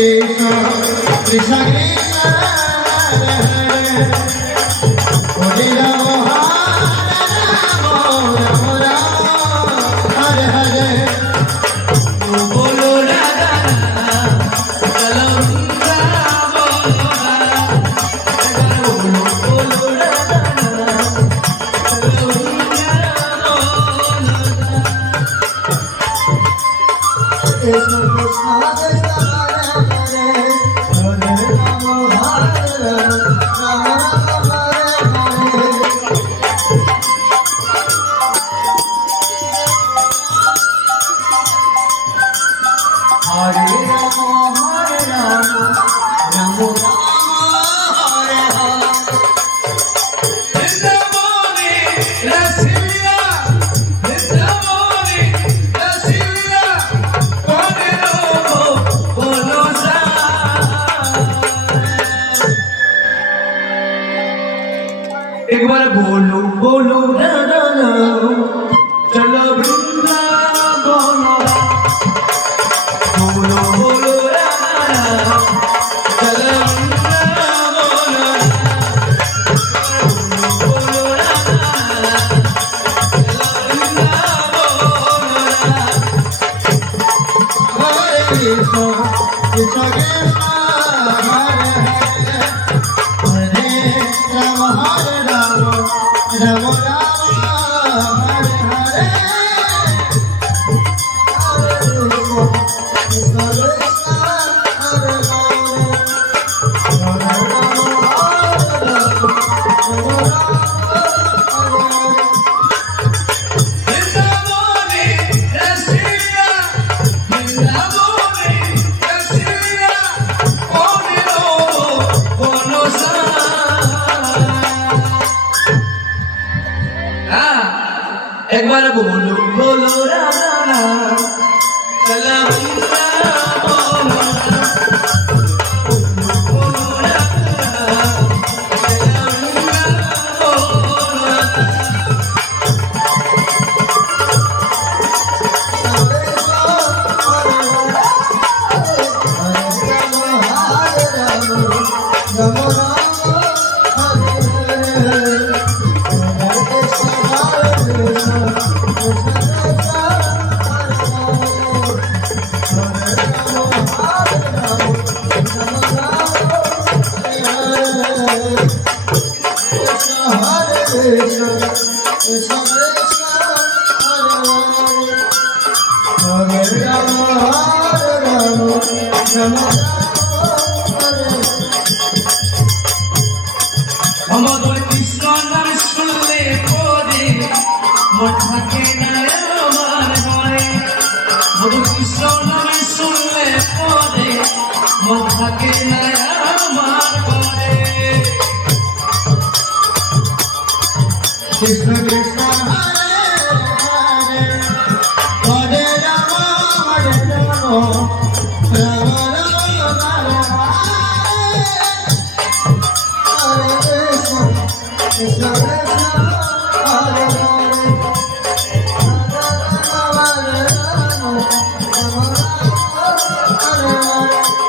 Krishna Krishna Hare Hare Hare Rama Rama Rama Hare Hare Bolo Radha Chalo Bolo Radha Krishna Krishna Krishna एक बार बोलो बोलो राधा नाम चलो वृंदावन बोलो बोलो राधा नाम चलो वृंदावन बोलो राधा नाम चलो वृंदावन हरे कृष्ण कृष्ण कृष्ण हरे हरे राम हरे Ram Rama Rama Hare Hare Hare Krishna Krishna Krishna Hare Hare Hare Rama Hare Rama Rama Rama Hare Vrindavani Rasiya Vrindavani Rasiya Oniro Bonosa एक बार बोलो बोलो राधा नाम चला वृंदावन बोलो राधा नाम चला আমাদের কৃষ্ণ নাম শুনলে পরে মন থাকে না আমার ঘরে আমাদের কৃষ্ণ নাম শুনলে পরে মন থাকে না আমার ঘরে কৃষ্ণ কৃষ্ণ হরে হরে হরে রাম হরে রাম রাম রাম হরে Krishna Krishna Hare Hare Hare Rama Hare Rama Rama Rama Hare Hare